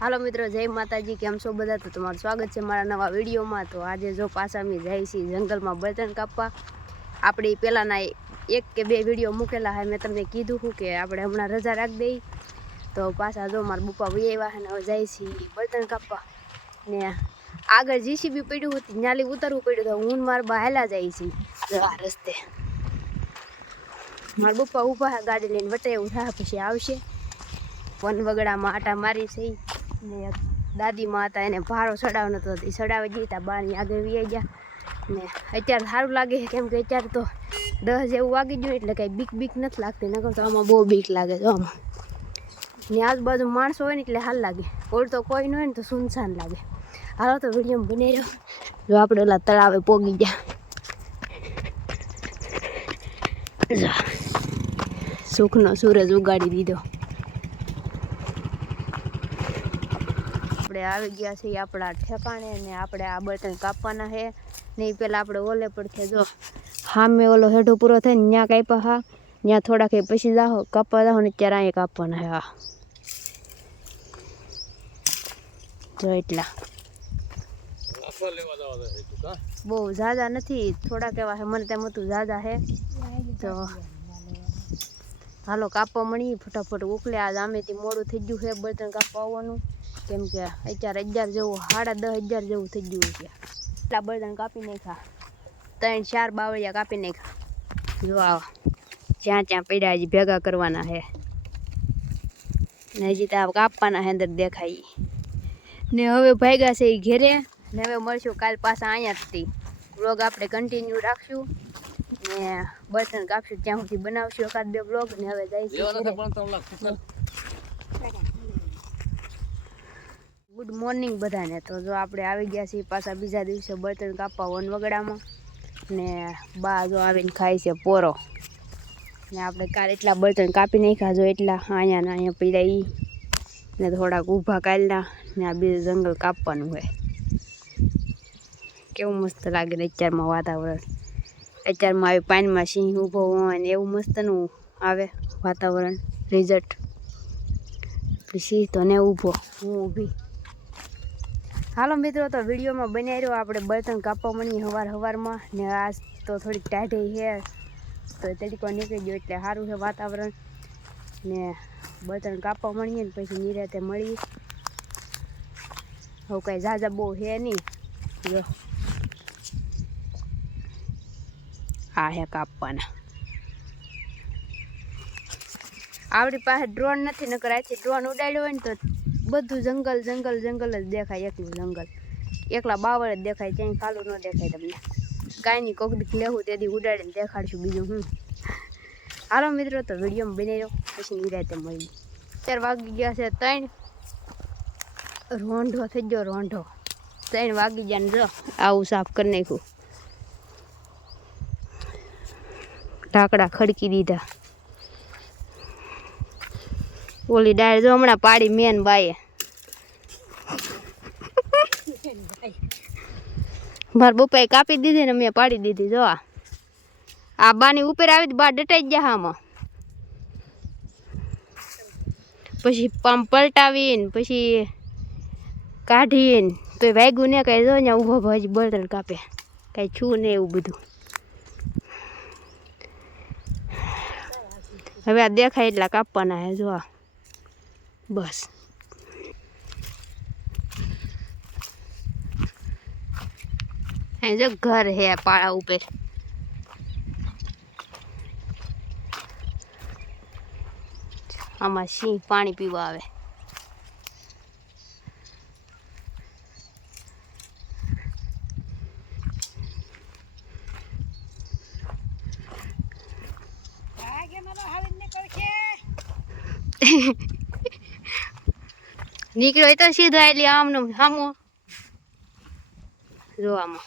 હાલો મિત્રો, જય માતાજી। કેમ છો બધા? તો તમારું સ્વાગત છે મારા નવા વિડીયોમાં। તો આજે જો પાછા અમે જાય છીએ જંગલમાં બળતણ કાપવા। આપણે પહેલાંના એક કે બે વિડીયો મૂકેલા હે। મેં તમને કીધું હતું કે આપણે હમણાં રજા રાખી દઈ, તો પાછા જો મારા પપ્પા વહી આવ્યા છે ને હવે જાય છીએ બળતણ કાપવા। ને આગળ જીસીબી પડ્યું હતું, ન્યાલી ઉતરવું પડ્યું, તો હું મારા બા હાલા જાય છીએ આ રસ્તે। મારા પપ્પા ઊભા છે ગાડી લઈને, વટે એવું થાય પછી આવશે। વન વગડામાં આટા મારી છે ને દાદીમાં હતા, એને ભારો ચડાવવાનો હતો, એ ચડાવી દીધા, બાની આગળ વી ગયા ને અત્યારે સારું લાગે છે, કેમ કે અત્યારે તો 10 જેવું વાગી ગયું એટલે કંઈ બીક નથી લાગતી, નકર તો આમાં બહુ બીક લાગે છે આમાં। ને આજુબાજુ માણસો હોય ને એટલે હાલ લાગે, ઓળ તો કોઈ ન હોય ને તો સુનસાન લાગે। હાલો તો વિડીયો બની રહ્યો। જો આપણે ઓલા તળાવે પોગી ગયા, સુખનો સૂરજ ઉગાડી દીધો। આપણે આવી ગયા છીએ આપણા ઠેકાણે ને આપણે આ બળતણ કાપવાના છે ને એ પહેલાં આપણે ઓલે પડશે જો સામે ઓલો હેઠો પૂરો થાય ને ત્યાં કાપ્યા હા, ત્યાં થોડાક પછી જાઓ કાપવા જાઓ ને ત્યારે અહીંયા કાપવાના છે। હા જો એટલા બહુ ઝાઝા નથી, થોડાક એવા છે, મને તેમ હતું ઝાઝા છે। તો હાલો કાપવા મળીએ ફટાફટ ઉકલે। આજ આમેથી મોડું થઈ ગયું છે બળતણ કાપવા આવવાનું, કેમ કે અત્યારે 11 જેવું 10:30 જેવું થઈ ગયું છે। એટલા બળતણ કાપી નાખ્યા, 3-4 બાવળિયા કાપી નાખ્યા। જો આવા જ્યાં ત્યાં પડ્યા હજી ભેગા કરવાના છે ને હજી ત્યાં કાપવાના છે, અંદર દેખાય ને। હવે ભાગ્યા છે એ ઘેરે ને હવે મળશું કાલ પાછા અહીંયાથી। વ્લોગ આપણે કન્ટિન્યુ રાખશું ને બળતણ કાપશું ત્યાં સુધી બનાવશું એકાદ બે વ્લોગ ને હવે જઈશું। ગુડ મોર્નિંગ બધાને। તો જો આપણે આવી ગયા છીએ પાછા બીજા દિવસે બળતણ કાપવા વનવગડામાં ને બા જો આવીને ખાય છે પોરો ને આપણે કાલે એટલા બળતણ કાપી નાખ્યા, જો એટલા અહીંયા ને અહીંયા પડ્યા ઈ ને થોડાક ઊભા કાલના ને આ બીજું જંગલ કાપવાનું હોય। કેવું મસ્ત લાગે ને અત્યારમાં વાતાવરણ, અત્યારમાં આવી પાણીમાં સિંહ ઊભો હોય ને એવું મસ્તનું આવે વાતાવરણ રિઝલ્ટ। સિંહ તો ને ઊભો, હું ઊભી। હાલો મિત્રો, તો વિડીયોમાં બનાવી રહ્યો આપણે બળતણ કાપવા મળીએ સવારમાં ને આજ તો થોડીક ટાઢી છે તો તડકો નીકળી ગયો એટલે સારું છે વાતાવરણ ને બળતણ કાપવા મળીએ ને પછી નિરાતે મળીએ। હવે કાંઈ ઝાઝા બહુ છે નહીં, જો આ હે કાપવાના। આપણી પાસે ડ્રોન નથી, નકર આથી ડ્રોન ઉડાડ્યો હોય ને તો બધું જંગલ જ દેખાય, એકલું જંગલ, એકલા બાવળ જ દેખાય, ક્યાંય ખાલું ન દેખાય તમને। કાંઈ નહીં, કોક દીક લેવું તેથી ઉડાડીને દેખાડશું, બીજું હું। હાલો મિત્રો, તો વિડીયોમાં બની રહ્યો પછી નિરાતે મળીએ। 4 વાગી ગયા છે 3, રોંઢો થઈ ગયો રોંઢો, 3 વાગી ગયા ને જો આવું સાફ કરી નાખ્યું, ઢાંકડા ખડકી દીધા। ઓલી ડાળ જો હમણાં પાડી મેન બાએ, મારા બપ્પાએ કાપી દીધી ને મેં પાડી દીધી। જો આ બાની ઉપર આવી બા ડટાઈ ગયા આમાં, પછી પંપ પલટાવીને પછી કાઢીને તો વાગ્યું ને કાંઈ, જો ને ઊભો હજી બળતણ કાપે, કાંઈ છું ને એવું બધું। હવે આ દેખાય એટલા કાપવાના હે, જો આ બસ। જો ઘર હે પાળા ઉપર, આમાં સિંહ પાણી પીવા આવે। નીકળ્યો તો સીધો એટલે આમનો સામો જો, આમાં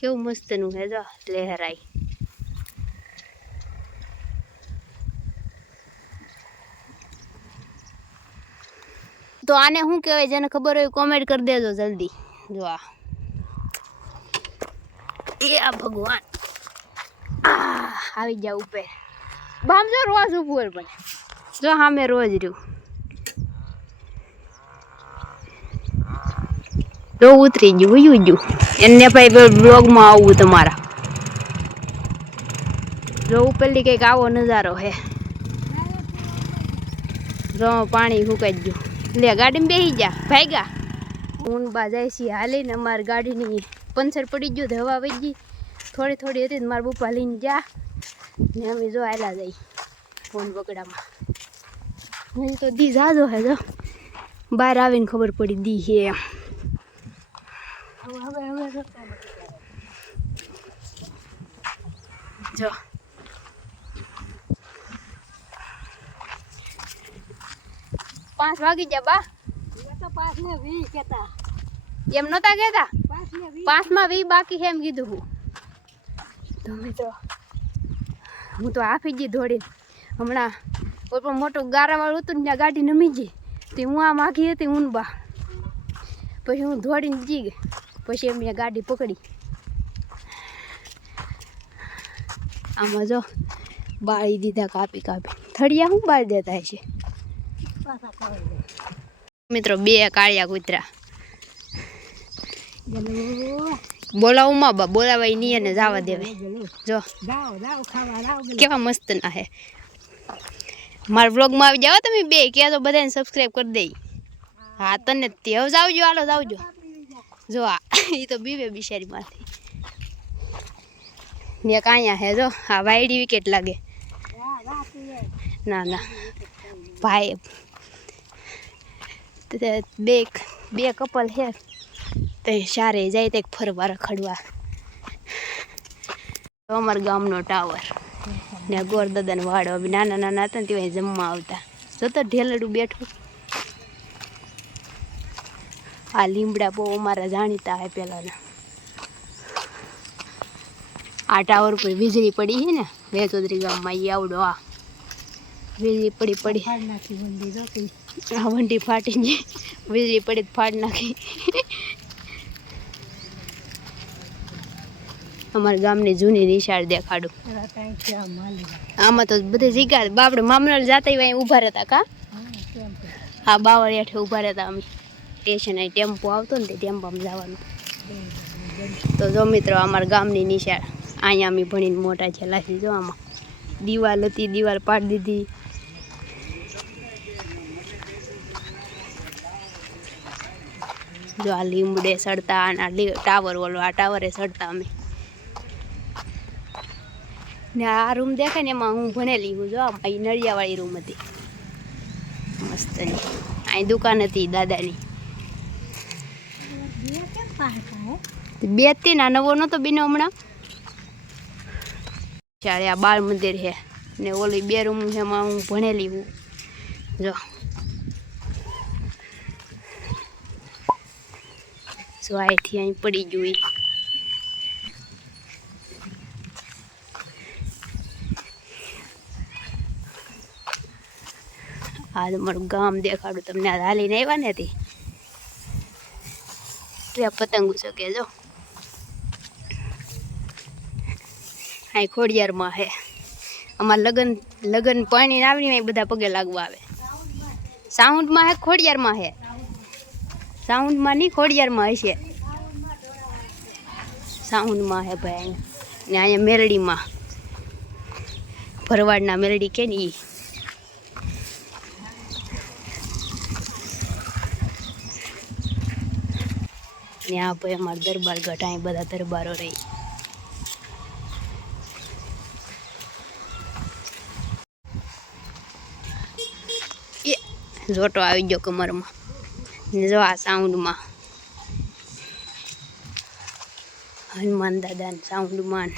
કેવું મસ્તનું હે, જો લહેરાઈ। તો આને શું કહેવાય, જેને ખબર હોય કોમેન્ટ કરી દેજો જલ્દી। જો આ ભગવાન આવી જાવ ઉપર, બામ જો રોજ ઊભું હોય, પણ જો હા મેં રોજ રહ્યું જો ઉતરી ગયું ઉયું ગયું એને ભાઈ બ્લોગમાં આવવું તમારા જો ઉપરથી કંઈક આવો નજારો હે જો પાણી ફૂંકાઈ ગયું લે ગાડીમાં બેસી જા ભાગ્યા હું બાજાય છીએ હાલીને અમારી ગાડીની પંચર પડી ગયું હવા વહી ગઈ થોડી થોડી હતી મારા પપ્પા લઈને જા ને અમે જો આયલા જઈ ફોન બગડામાં હું તો દી જાજો હે જો બહાર આવીને ખબર પડી દી હે એમ જો 5 વાગી ગયા બા તો 5 ને 20 કહેતા એમ નતા કહેતા 5 માં 20 બાકી છે એમ કીધું હું તો આફી ગઈ દોડીને હમણાં કોઈ પણ મોટું ગારાવાળું હતું ને ત્યાં ગાડી નમી ગઈ તે હું આમ આખી હતી ઊનબા પછી હું દોડીને જી ગઈ પછી એમને ગાડી પકડી આમાં જો બાળી દીધા કાપી કાપી થળિયા શું બાળી દેતા છે મિત્રો 2 કાળિયા કૂતરા બોલાવું માં બા બોલાવાય નહીં અને જવા દેવે જો કેવા મસ્ત ના હે મારા વ્લોગમાં આવી જાવ તમે 2 ક્યાં તો બધાને સબસ્ક્રાઈબ કરી દઈ હા તને તે હવે જાવજો હાલો જાવજો જો આ એ તો બીવે બિચારી માંથી ને કાંયા હે જો આ વાયડી વિકેટ લાગે ના ના ભાઈ બે કપલ હે તે સારે જાય તે ફરવા રખડવા અમારા ગામનો ટાવર ને ગોરદાદાને વાડો નાના નાના હતા ને ત્યાં જમવા આવતા જતો ઢેલડું બેઠું આ લીમડા બહુ અમારા જાણીતા હે પેલાના આ ટાવર ઉપર વીજળી પડી છે ને વેચોદરી ગામમાં એ આવડો આ વીજળી પડી આ વંડી ફાટી ગઈ વીજળી પડી ફાડ નાખી અમારા ગામની જૂની નિશાળ દેખાડું આમાં તો બધે જગ્યા બાપડે મામલા જાતા ઊભા રહેતા કા હા બાવળ હેઠે ઊભા રહેતા અમે સ્ટેશન ટેમ્પો આવતો ને તે ટેમ્પોમાં જવાનું તો જો મિત્રો અમારા ગામની નિશાળ અહીંયા અમે ભણીને મોટા છેલ્લા છે જો આમાં દિવાલ હતી દિવાલ પાડી દીધી જો આ લીમડે સડતા અને આ ટાવર ઓલો આ ટાવરે સડતા અમે ને આ રૂમ દેખાય ને એમાં હું ભણેલી હું જો અહીં નળિયાવાળી રૂમ હતી મસ્ત અહીં દુકાન હતી દાદાની 2 હતી ને નવો નહોતો બીનો હમણાં ચાલે આ બાળ મંદિર છે ને ઓલી 2 રૂમ છે એમાં હું ભણેલી હું જો અહીંથી અહીં પડી ગયું આ મારું ગામ દેખાડું તમને આ હાલીને આવ્યા ને હતી ત્યાં પતંગો શકે જો અહીં ખોડિયારમાં હે અમારા લગન પાણી આવડી બધા પગે લાગવા આવે સાઉન્ડમાં હે ખોડિયારમાં હે સાઉન્ડમાં નહીં ખોડિયારમાં હશે સાઉન્ડમાં હે ભાઈ ને અહીંયા મેરડીમાં ભરવાડના મેરડી કે ને એ ને આ ભાઈ અમારા દરબાર ગઢ અહીં બધા દરબારો રહી જોટો આવી ગયો કમરમાં ને જો આ સાઉન્ડમાં હનુમાન દાદા સાઉન્ડમાં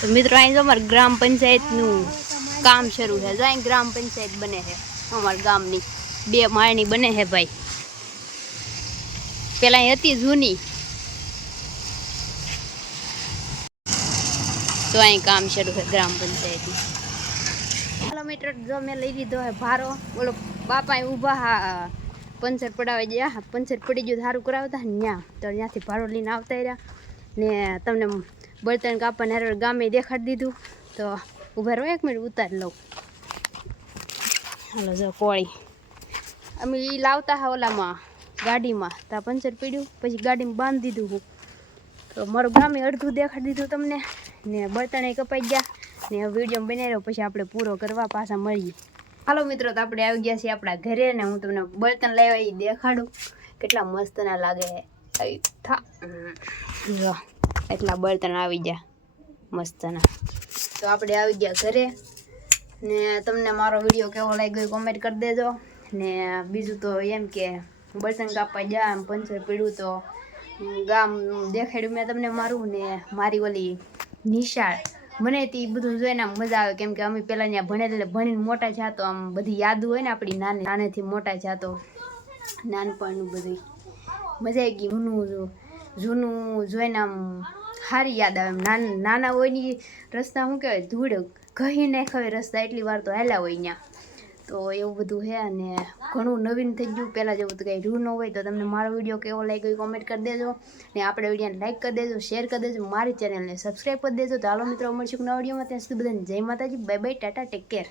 તો મિત્રો અહીં જો અમારા ગ્રામ પંચાયતનું કામ શરૂ છે જો અહીં ગ્રામ પંચાયત બને છે અમારા ગામની 2 માળની બને છે ભાઈ પેલા અહીં હતી જૂની તો અહીં કામ શરૂ છે ગ્રામ પંચાયતનું કિલોમીટર જો મેં લઈ લીધો હે ભારો બોલો બાપા ઊભા પંચર પડાવી ગયા, પંચર પડી ગયું સારું કરાવતા ત્યાં, તો ત્યાંથી ભાડો લઈને આવતા રહ્યા ને તમને બળતણ કાપવાને હારે ગામે દેખાડી દીધું. તો ઊભા રહો 1 મિનિટ ઉતારી લઉં. હાલો જો કોળી અમે એ લાવતા હા ઓલામાં ગાડીમાં, ત્યાં પંચર પડ્યું, પછી ગાડીમાં બાંધી દીધું હું. તો મારું ગામે અડધું દેખાડી દીધું તમને ને બળતણે કપાઈ ગયા ને વિડીયો બનાવ્યો, પછી આપણે પૂરો કરવા પાછા મળીએ. હાલો મિત્રો, તો આપણે આવી ગયા છીએ આપણા ઘરે ને હું તમને બળતણ લાવ્યા એ દેખાડું કેટલા મસ્ત ના લાગે. જો એટલા બળતણ આવી ગયા મસ્તના. તો આપણે આવી ગયા ઘરે ને તમને મારો વિડીયો કેવો લાગ્યો કોમેન્ટ કરી દેજો. ને બીજું તો એમ કે બળતણ કાપવા ગયા એમ પંચર પડ્યું તો ગામ દેખાડ્યું મેં તમને મારું ને મારી ઓલી નિશાળ મને તે બધું જોઈને આમ મજા આવે, કેમ કે અમે પહેલાં ત્યાં ભણેલા ભણીને મોટા થયા તો આમ બધી યાદો હોય ને આપણી નાનેથી મોટા થયા તો નાનપણનું બધું મજા આવી ગઈ. જૂનું જોઈને આમ સારી યાદ આવે એમ. નાના હોય ને રસ્તા શું કહેવાય ધૂળ ઘહી નાખાવે રસ્તા, એટલી વાર તો હાલ્યા હોય ત્યાં. તો એવું બધું છે અને ઘણું નવીન થઈ ગયું, પહેલાં જેવું તો કંઈ રૂ ન હોય. તો તમને મારો વિડીયો કેવો લાગ્યો કોમેન્ટ કરી દેજો ને આપણે વિડીયોને લાઈક કરી દેજો, શેર કરી દેજો, મારી ચેનલને સબસ્ક્રાઈબ કરી દેજો. તો હાલો મિત્રો મળશું નવા વિડીયોમાં, ત્યાં સુધી બધાને જય માતાજી, bye bye, Tata, take care.